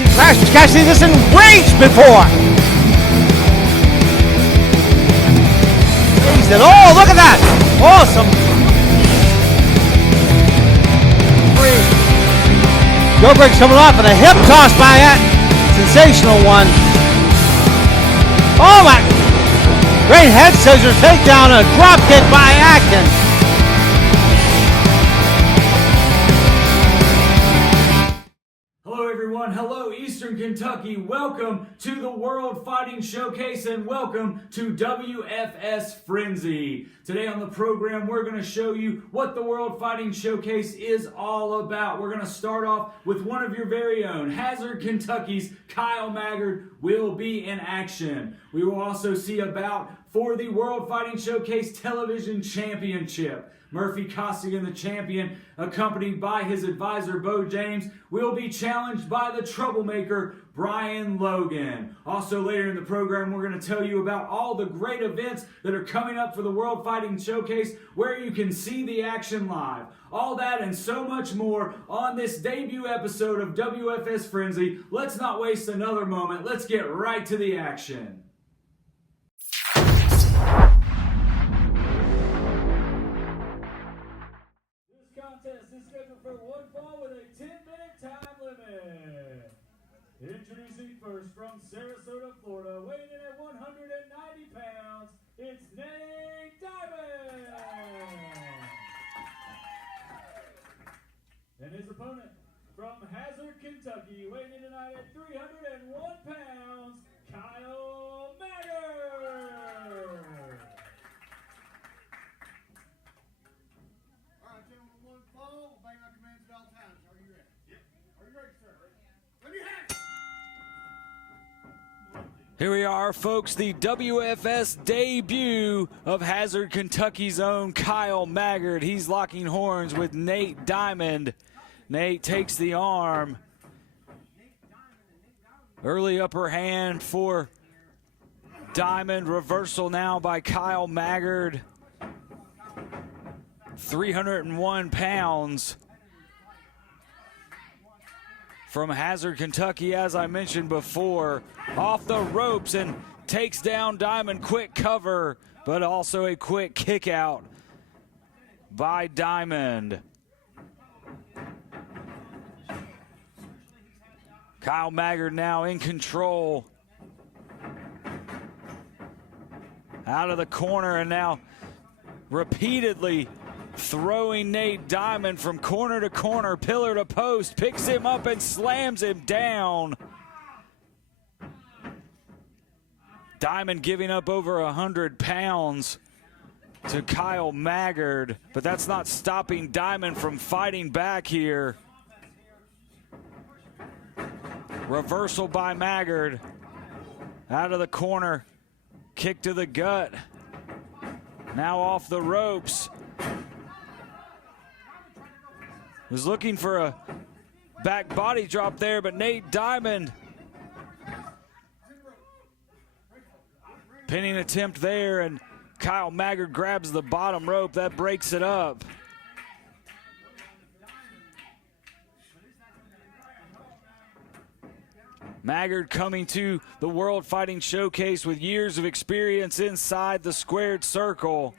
See Crash, you guys see this in Rage before. Oh, look at that! Awesome! Gilbert's coming off and a hip toss by that. Sensational one. Oh my! Great head scissors takedown and a drop kick by Atkins. Hello Eastern Kentucky, welcome to the World Fighting Showcase and welcome to Wfs Frenzy. Today on the program we're going to show you what the World Fighting Showcase is all about. We're going to start off with one of your very own. Hazard, Kentucky's Kyle Maggard will be in action. We will also see a bout for the World Fighting Showcase Television Championship. Murphy Costigan, the champion, accompanied by his advisor, Bo James, will be challenged by the troublemaker, Brian Logan. Also later in the program, we're going to tell you about all the great events that are coming up for the World Fighting Showcase, where you can see the action live. All that and so much more on this debut episode of WFS Frenzy. Let's not waste another moment. Let's get right to the action. Contest is scheduled for one fall with a 10-minute time limit. Introducing first from Sarasota, Florida, weighing in at 190 pounds, it's Nate Diamond. And his opponent from Hazard, Kentucky, weighing in tonight at 301 pounds, Kyle Maggard. Here we are, folks, the WFS debut of Hazard, Kentucky's own Kyle Maggard. He's locking horns with Nate Diamond. Nate takes the arm. Early upper hand for Diamond. Reversal now by Kyle Maggard. 301 pounds. From Hazard, Kentucky, as I mentioned before, off the ropes and takes down Diamond. Quick cover, but also a quick kick out by Diamond. Kyle Maggard now in control. Out of the corner and now repeatedly throwing Nate Diamond from corner to corner, pillar to post, picks him up and slams him down. Diamond giving up over 100 pounds to Kyle Maggard, but that's not stopping Diamond from fighting back here. Reversal by Maggard. Out of the corner, kick to the gut. Now off the ropes. Was looking for a back body drop there, but Nate Diamond. Pinning attempt there, and Kyle Maggard grabs the bottom rope. That breaks it up. Maggard coming to the World Fighting Showcase with years of experience inside the squared circle.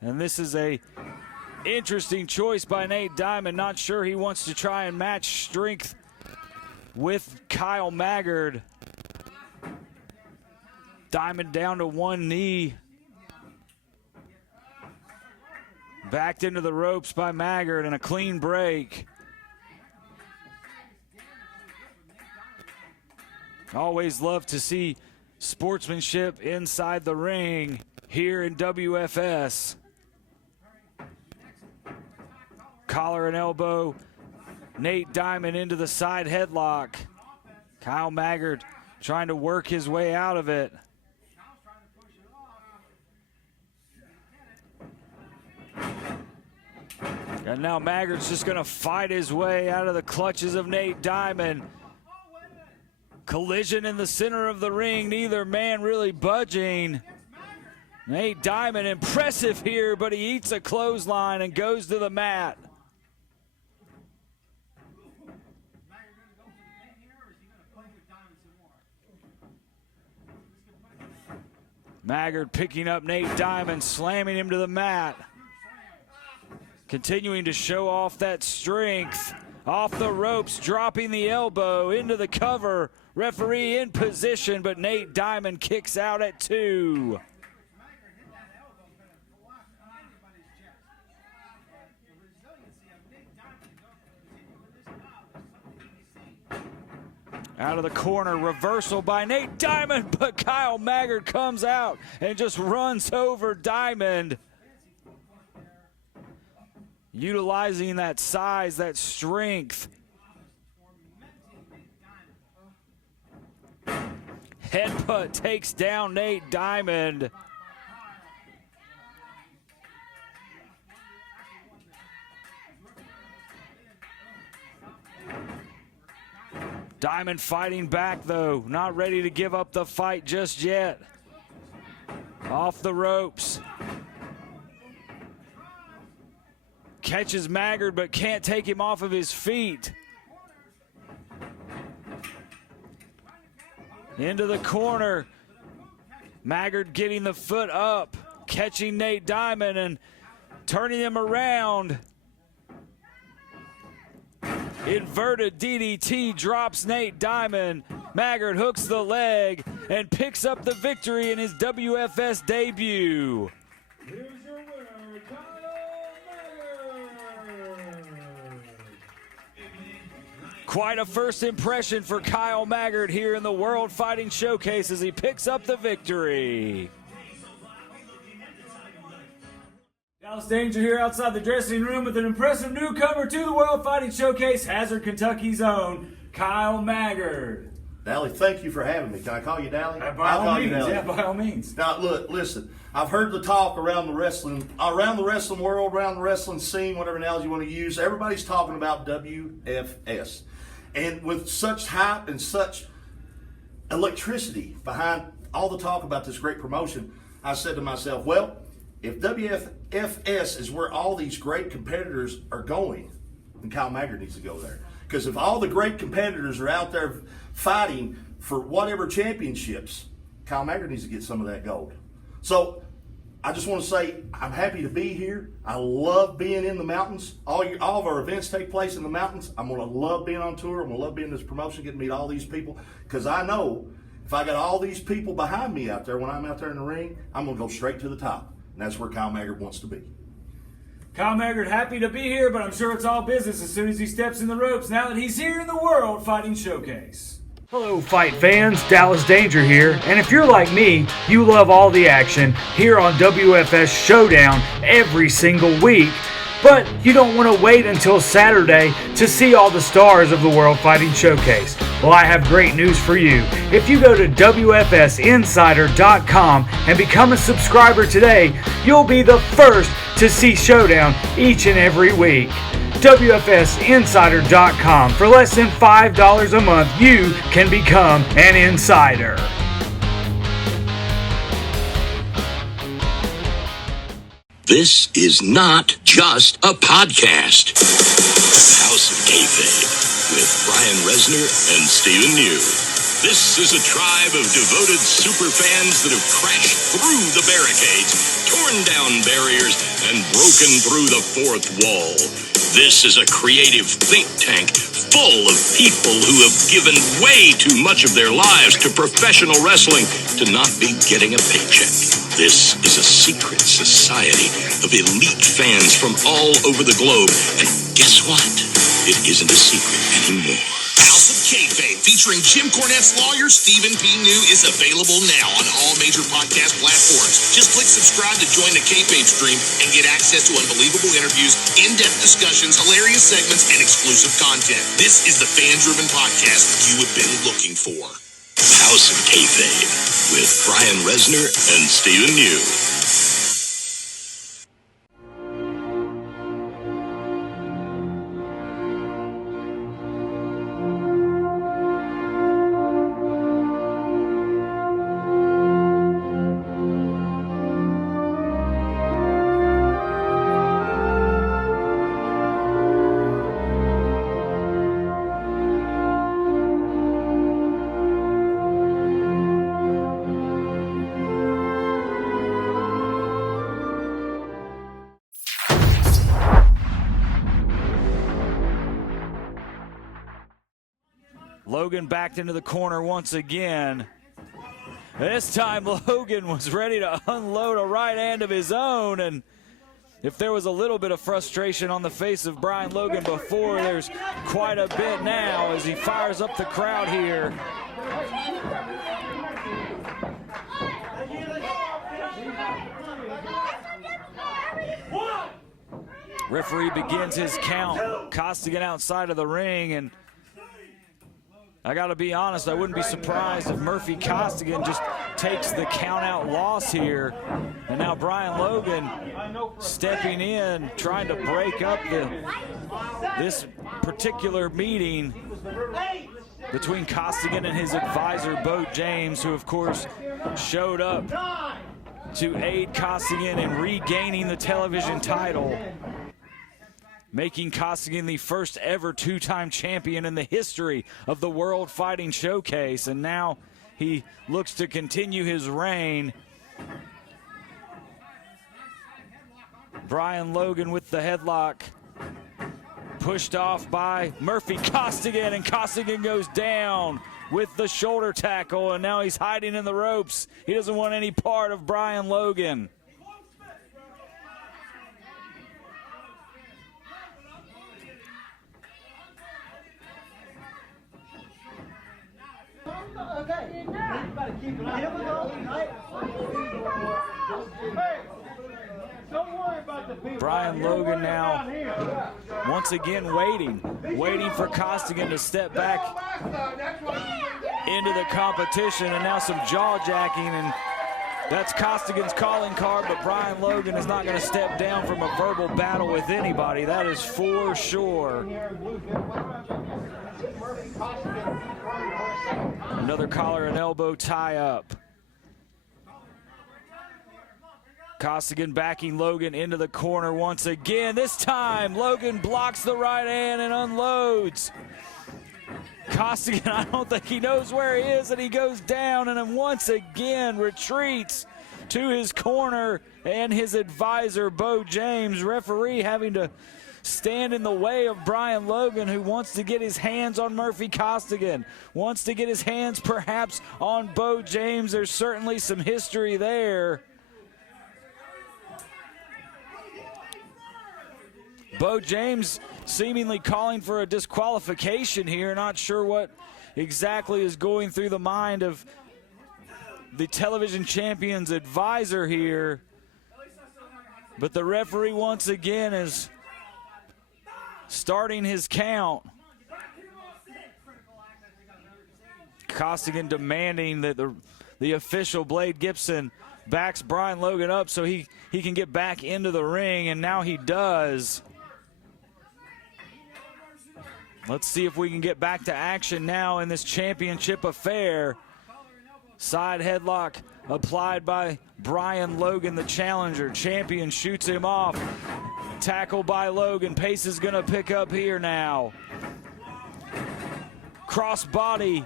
And this is a interesting choice by Nate Diamond. Not sure he wants to try and match strength with Kyle Maggard. Diamond down to one knee. Backed into the ropes by Maggard and a clean break. Always love to see sportsmanship inside the ring here in WFS. Collar and elbow. Nate Diamond into the side headlock. Kyle Maggard trying to work his way out of it. And now Maggard's just going to fight his way out of the clutches of Nate Diamond. Collision in the center of the ring. Neither man really budging. Nate Diamond impressive here, but he eats a clothesline and goes to the mat. Maggard picking up Nate Diamond, slamming him to the mat. Continuing to show off that strength. Off the ropes, dropping the elbow into the cover. Referee in position, but Nate Diamond kicks out at 2. Out of the corner, reversal by Nate Diamond, but Kyle Maggard comes out and just runs over Diamond. Utilizing that size, that strength. Headbutt takes down Nate Diamond. Diamond fighting back though, not ready to give up the fight just yet. Off the ropes. Catches Maggard but can't take him off of his feet. Into the corner. Maggard getting the foot up, catching Nate Diamond and turning him around. Inverted DDT drops Nate Diamond. Maggard hooks the leg and picks up the victory in his WFS debut. Here's your winner, Kyle Maggard. Quite a first impression for Kyle Maggard here in the World Fighting Showcase as he picks up the victory. Dallas Danger here outside the dressing room with an impressive newcomer to the World Fighting Showcase, Hazard, Kentucky's own Kyle Maggard. Dally, thank you for having me. Can I call you Dally? By all means, yeah, by all means. Now, look, listen. I've heard the talk around the wrestling world, around the wrestling scene, whatever analogy you want to use. Everybody's talking about WFS, and with such hype and such electricity behind all the talk about this great promotion, I said to myself, well, if WFS is where all these great competitors are going, then Kyle Maggard needs to go there. Because if all the great competitors are out there fighting for whatever championships, Kyle Maggard needs to get some of that gold. So I just want to say I'm happy to be here. I love being in the mountains. All of our events take place in the mountains. I'm going to love being on tour. I'm going to love being in this promotion, getting to meet all these people. Because I know if I got all these people behind me out there when I'm out there in the ring, I'm going to go straight to the top. And that's where Kyle Maggard wants to be. Kyle Maggard happy to be here, but I'm sure it's all business as soon as he steps in the ropes now that he's here in the World Fighting Showcase. Hello fight fans, Dallas Danger here, and if you're like me, you love all the action here on WFS Showdown every single week, but you don't want to wait until Saturday to see all the stars of the World Fighting Showcase. Well, I have great news for you. If you go to WFSinsider.com and become a subscriber today, you'll be the first to see Showdown each and every week. WFSinsider.com. For less than $5 a month, you can become an insider. This is not just a podcast. House of Kayfabe with Brian Resner and Stephen New. This is a tribe of devoted superfans that have crashed through the barricades, torn down barriers, and broken through the fourth wall. This is a creative think tank full of people who have given way too much of their lives to professional wrestling to not be getting a paycheck. This is a secret society of elite fans from all over the globe. And guess what? It isn't a secret anymore. House of Kayfabe, featuring Jim Cornette's lawyer, Stephen P. New, is available now on all major podcast platforms. Just click subscribe to join the Kayfabe stream and get access to unbelievable interviews, in-depth discussions, hilarious segments, and exclusive content. This is the fan-driven podcast you have been looking for. House of Kayfabe with Brian Resner and Stephen New. Logan backed into the corner once again. This time Logan was ready to unload a right hand of his own, and if there was a little bit of frustration on the face of Brian Logan before, there's quite a bit now as he fires up the crowd here. Referee begins his count. Costigan outside of the ring, and I got to be honest, I wouldn't be surprised if Murphy Costigan just takes the count-out loss here. And now Brian Logan stepping in, trying to break up this particular meeting between Costigan and his advisor, Bo James, who, of course, showed up to aid Costigan in regaining the television title, making Costigan the first ever two-time champion in the history of the World Fighting Showcase. And now he looks to continue his reign. Brian Logan with the headlock, pushed off by Murphy Costigan, and Costigan goes down with the shoulder tackle, and now he's hiding in the ropes. He doesn't want any part of Brian Logan. Okay. Keep it here we go. Hey, don't worry about the people. Brian Logan now once again waiting for Costigan to step back into the competition, and now some jaw jacking, and that's Costigan's calling card, but Brian Logan is not going to step down from a verbal battle with anybody. That is for sure. Another collar and elbow tie-up. Costigan backing Logan into the corner once again. This time, Logan blocks the right hand and unloads. Costigan, I don't think he knows where he is, and he goes down and then once again retreats to his corner, and his advisor, Bo James, referee having to stand in the way of Brian Logan, who wants to get his hands on Murphy Costigan, wants to get his hands perhaps on Bo James. There's certainly some history there. Bo James seemingly calling for a disqualification here. Not sure what exactly is going through the mind of the television champion's advisor here. But the referee once again is starting his count. Costigan demanding that the official, Blade Gibson, backs Brian Logan up so he can get back into the ring, and now he does. Let's see if we can get back to action now in this championship affair. Side headlock applied by Brian Logan, the challenger. Champion shoots him off. Tackle by Logan. Pace is going to pick up here now. Cross body.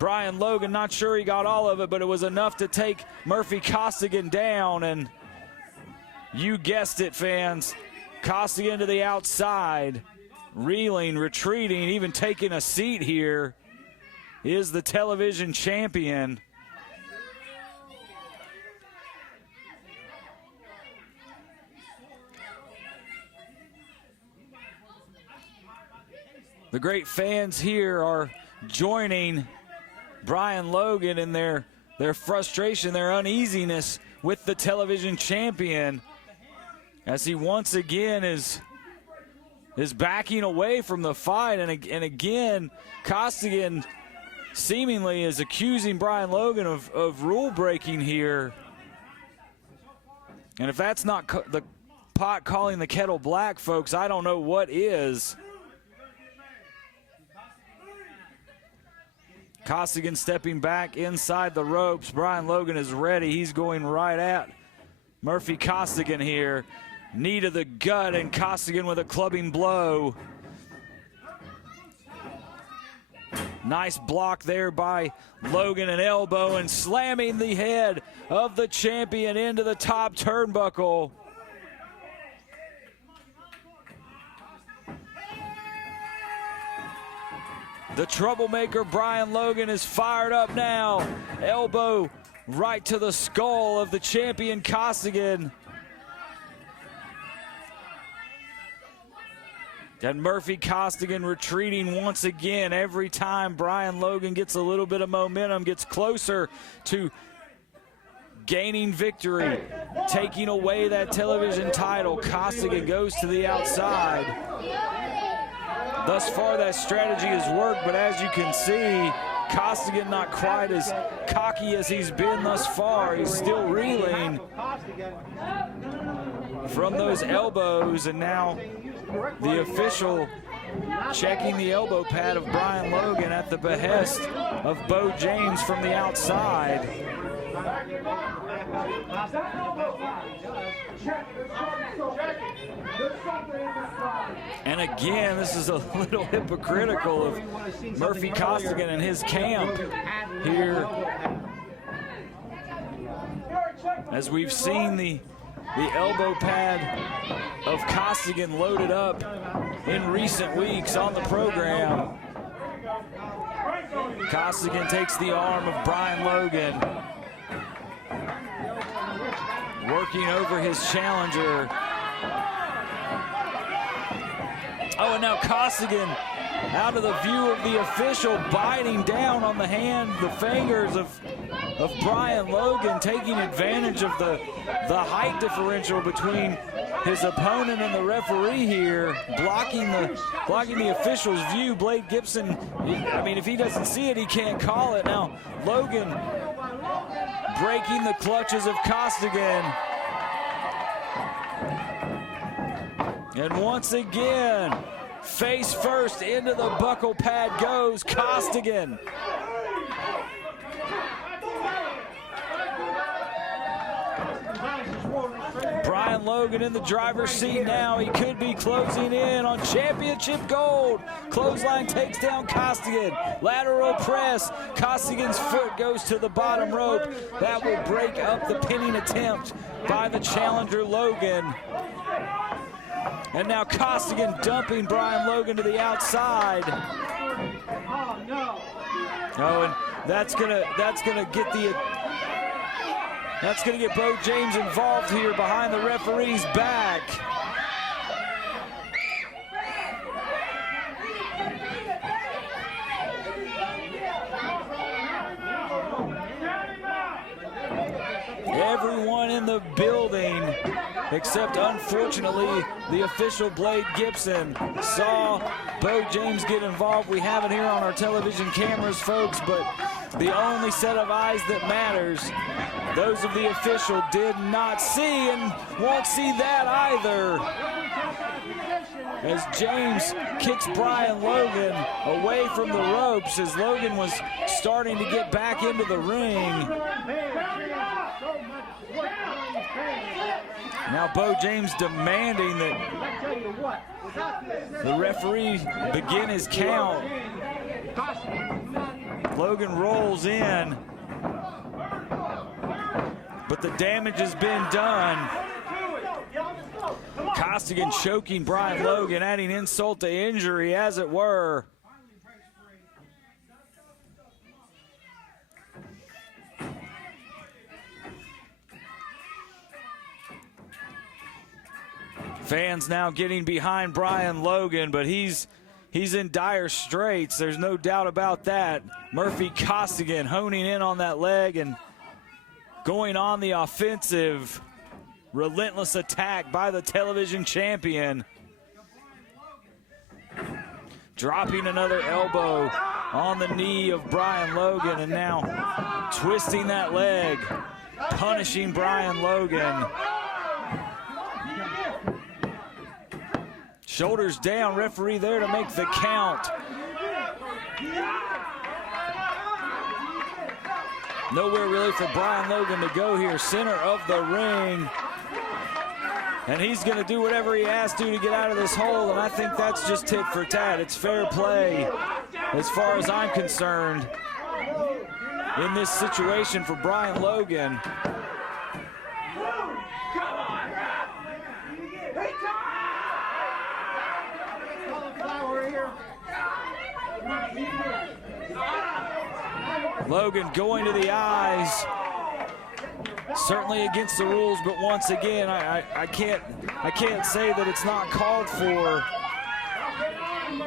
Brian Logan, not sure he got all of it, but it was enough to take Murphy Costigan down. And you guessed it, fans. Costigan to the outside. Reeling, retreating, even taking a seat here is the television champion. The great fans here are joining Brian Logan in their frustration, their uneasiness with the television champion, as he once again is backing away from the fight. And again, Costigan seemingly is accusing Brian Logan of rule breaking here. And if that's not the pot calling the kettle black, folks, I don't know what is. Costigan stepping back inside the ropes. Brian Logan is ready. He's going right at Murphy Costigan here. Knee to the gut, and Costigan with a clubbing blow. Nice block there by Logan, an elbow, and slamming the head of the champion into the top turnbuckle. The troublemaker Brian Logan is fired up now. Elbow right to the skull of the champion Costigan. And Murphy Costigan retreating once again. Every time Brian Logan gets a little bit of momentum, gets closer to gaining victory, taking away that television title, Costigan goes to the outside. Thus far, that strategy has worked, but as you can see, Costigan not quite as cocky as he's been thus far. He's still reeling from those elbows, and now the official checking the elbow pad of Brian Logan at the behest of Bo James from the outside. And again, this is a little hypocritical of Murphy Costigan and his camp here, as we've seen the elbow pad of Costigan loaded up in recent weeks on the program. Costigan takes the arm of Brian Logan, working over his challenger. Oh, and now Costigan out of the view of the official, biting down on the hand, the fingers of Brian Logan, taking advantage of the height differential between his opponent and the referee here, blocking the official's view. Blade Gibson, I mean, if he doesn't see it, he can't call it. Now Logan breaking the clutches of Costigan. And once again, face first into the buckle pad goes Costigan. Brian Logan in the driver's seat now. He could be closing in on championship gold. Clothesline takes down Costigan. Lateral press. Costigan's foot goes to the bottom rope. That will break up the pinning attempt by the challenger Logan. And now Costigan dumping Brian Logan to the outside. Oh, and that's gonna get Bo James involved here behind the referee's back. Everyone in the building, except unfortunately the official Blade Gibson, saw Bo James get involved. We have it here on our television cameras, folks, but the only set of eyes that matters, those of the official, did not see and won't see that either, as James kicks Brian Logan away from the ropes as Logan was starting to get back into the ring. Now Bo James demanding that the referee begin his count. Logan rolls in, but the damage has been done. Costigan choking Brian Logan, adding insult to injury, as it were. Fans now getting behind Brian Logan, but he's in dire straits. There's no doubt about that. Murphy Costigan honing in on that leg and going on the offensive. Relentless attack by the television champion. Dropping another elbow on the knee of Brian Logan, and now twisting that leg, punishing Brian Logan. Shoulders down, referee there to make the count. Nowhere really for Brian Logan to go here, center of the ring. And he's gonna do whatever he has to get out of this hole, and I think that's just tit for tat. It's fair play as far as I'm concerned in this situation for Brian Logan. Logan going to the eyes. Certainly against the rules, but once again, I can't say that it's not called for.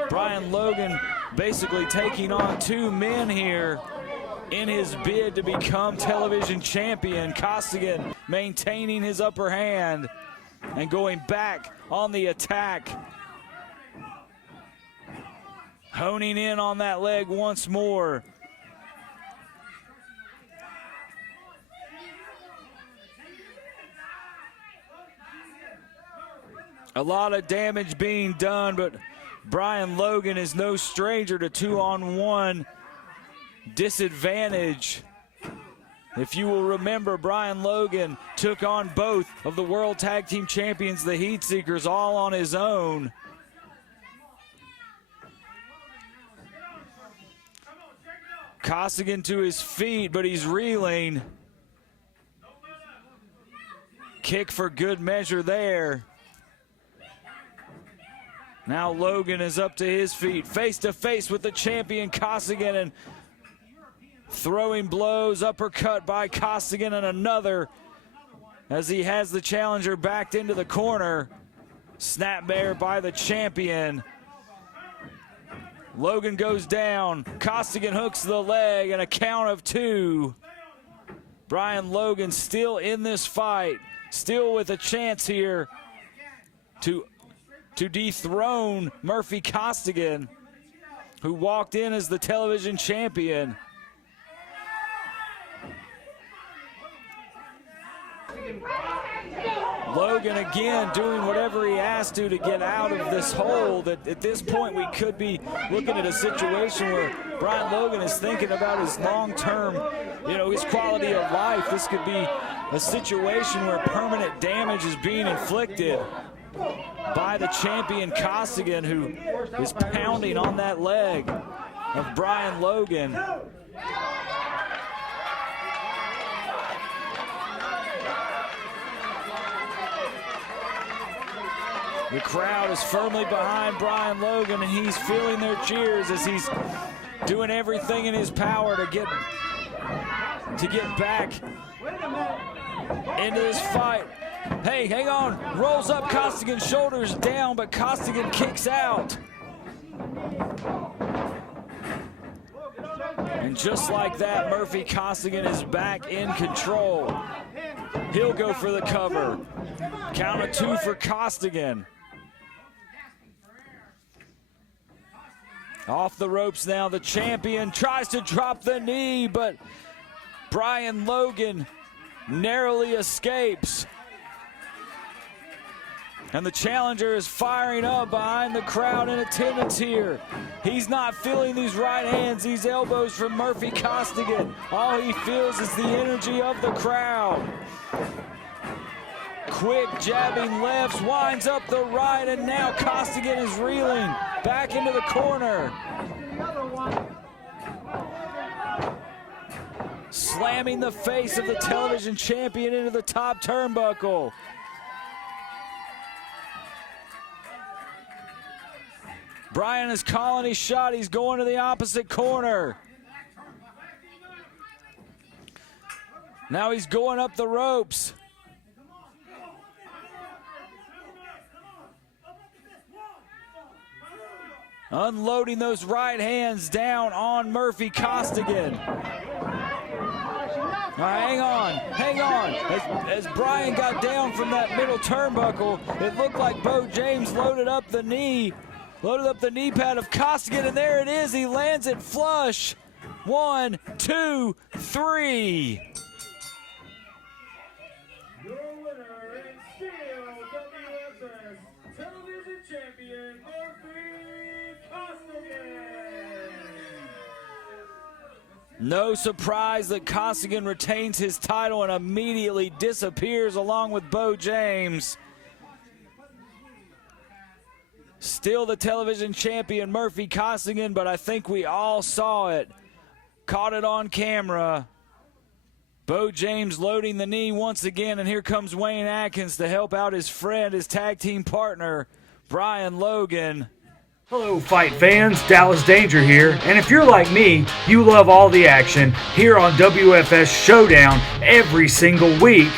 Brian Logan basically taking on two men here in his bid to become television champion. Costigan maintaining his upper hand and going back on the attack. Honing in on that leg once more. A lot of damage being done, but Brian Logan is no stranger to 2-on-1 disadvantage. If you will remember, Brian Logan took on both of the World Tag Team Champions, the Heat Seekers, all on his own. Costigan to his feet, but he's reeling. Kick for good measure there. Now Logan is up to his feet, face to face with the champion Costigan, and throwing blows, uppercut by Costigan, and another as he has the challenger backed into the corner. Snap bear by the champion. Logan goes down. Costigan hooks the leg, and a count of 2. Brian Logan still in this fight, still with a chance here to dethrone Murphy Costigan, who walked in as the television champion. Logan again doing whatever he has to get out of this hole. That at this point we could be looking at a situation where Brian Logan is thinking about his long-term, his quality of life. This could be a situation where permanent damage is being inflicted by the champion Costigan, who is pounding on that leg of Brian Logan. The crowd is firmly behind Brian Logan, and he's feeling their cheers as he's doing everything in his power to get back into this fight. Hey, hang on. Rolls up Costigan's shoulders down, but Costigan kicks out. And just like that, Murphy Costigan is back in control. He'll go for the cover. Count of 2 for Costigan. Off the ropes now, the champion tries to drop the knee, but Brian Logan narrowly escapes. And the challenger is firing up behind the crowd in attendance here. He's not feeling these right hands, these elbows from Murphy Costigan. All he feels is the energy of the crowd. Quick jabbing lefts, winds up the right, and now Costigan is reeling back into the corner. Slamming the face of the television champion into the top turnbuckle. Brian is calling his shot. He's going to the opposite corner. Now he's going up the ropes. Unloading those right hands down on Murphy Costigan. Now hang on. As Brian got down from that middle turnbuckle, it looked like Bo James loaded up the knee pad of Costigan, and there it is. He lands it flush. 1, 2, 3. Your winner and still WFS Television Champion, Murphy Costigan. No surprise that Costigan retains his title and immediately disappears along with Bo James. Still the television champion, Murphy Costigan, but I think we all saw it. Caught it on camera. Bo James loading the knee once again, and here comes Wayne Atkins to help out his friend, his tag team partner, Brian Logan. Hello fight fans, Dallas Danger here, and if you're like me, you love all the action here on WFS Showdown every single week,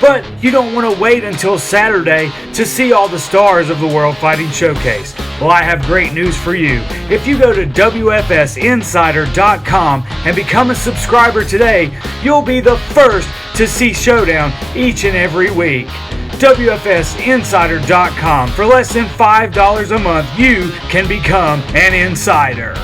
but you don't want to wait until Saturday to see all the stars of the World Fighting Showcase. Well, I have great news for you. If you go to WFSinsider.com and become a subscriber today, you'll be the first to see Showdown each and every week. WFSinsider.com. For less than $5 a month, you can become an insider.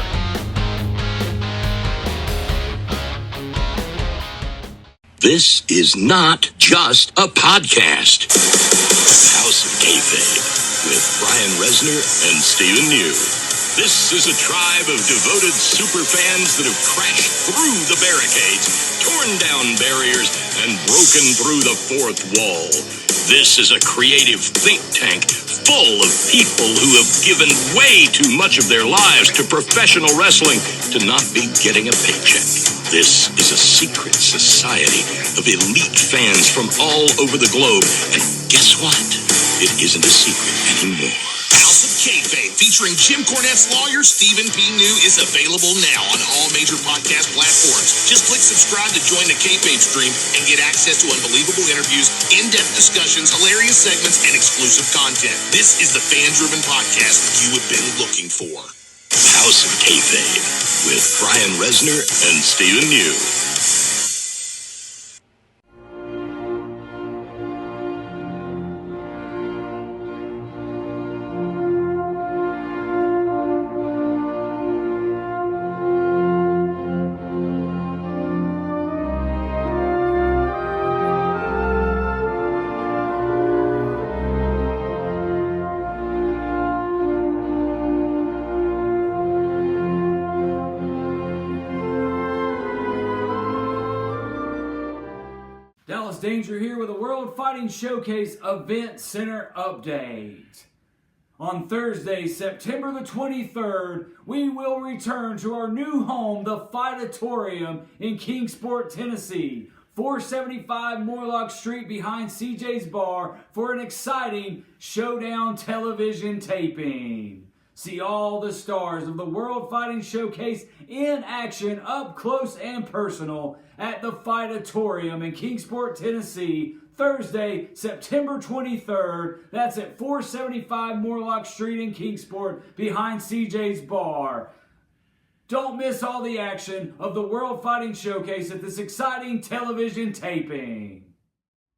This is not just a podcast. House of Kayfabe with Brian Resner and Stephen New. This is a tribe of devoted superfans that have crashed through the barricades, torn down barriers, and broken through the fourth wall. This is a creative think tank full of people who have given way too much of their lives to professional wrestling to not be getting a paycheck. This is a secret society of elite fans from all over the globe. And guess what? It isn't a secret anymore. House of Kayfabe, featuring Jim Cornette's lawyer, Stephen P. New, is available now on all major podcast platforms. Just click subscribe to join the Kayfabe stream and get access to unbelievable interviews, in-depth discussions, hilarious segments, and exclusive content. This is the fan-driven podcast you have been looking for. House of Kayfabe with Brian Resner and Stephen New. Dallas Danger here with a World Fighting Showcase Event Center update. On Thursday, September the 23rd, we will return to our new home, the Fightatorium in Kingsport, Tennessee, 475 Moorlock Street behind CJ's Bar, for an exciting Showdown television taping. See all the stars of the World Fighting Showcase in action, up close and personal, at the Fightatorium in Kingsport, Tennessee, Thursday, September 23rd. That's at 475 Moorlock Street in Kingsport, behind CJ's Bar. Don't miss all the action of the World Fighting Showcase at this exciting television taping.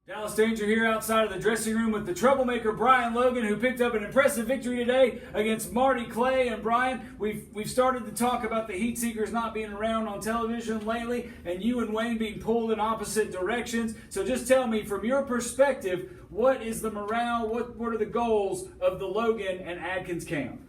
Dallas Danger here outside of the dressing room with the troublemaker Brian Logan, who picked up an impressive victory today against Marty Clay. And Brian, we've started to talk about the Heat Seekers not being around on television lately, and you and Wayne being pulled in opposite directions. So just tell me, from your perspective, what is the morale, what are the goals of the Logan and Adkins camp?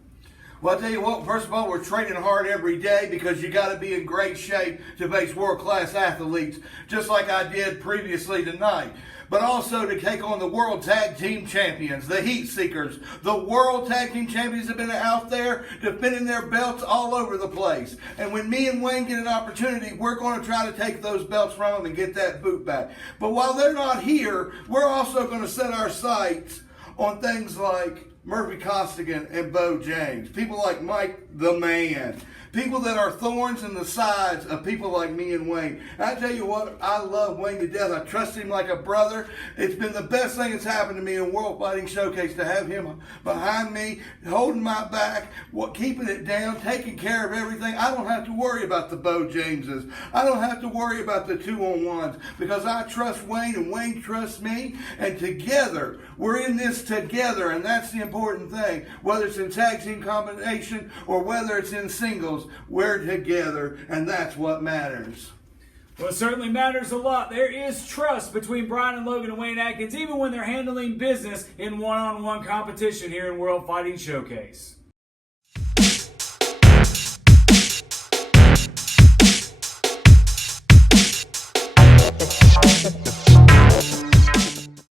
Well, I'll tell you what, first of all, we're training hard every day because you got to be in great shape to face world-class athletes, just like I did previously tonight. But also to take on the World Tag Team Champions, the Heat Seekers. The World Tag Team Champions have been out there defending their belts all over the place. And when me and Wayne get an opportunity, we're going to try to take those belts from them and get that boot back. But while they're not here, we're also going to set our sights on things like Murphy Costigan and Bo James. People like Mike the Man. People that are thorns in the sides of people like me and Wayne. And I tell you what, I love Wayne to death. I trust him like a brother. It's been the best thing that's happened to me in World Fighting Showcase to have him behind me, holding my back, keeping it down, taking care of everything. I don't have to worry about the Bo Jameses. I don't have to worry about the 2-on-1s because I trust Wayne and Wayne trusts me. And together, we're in this together, and that's the important thing. Whether it's in tag team combination or whether it's in singles, we're together, and that's what matters. Well, it certainly matters a lot. There is trust between Brian and Logan and Wayne Adkins, even when they're handling business in one-on-one competition here in World Fighting Showcase.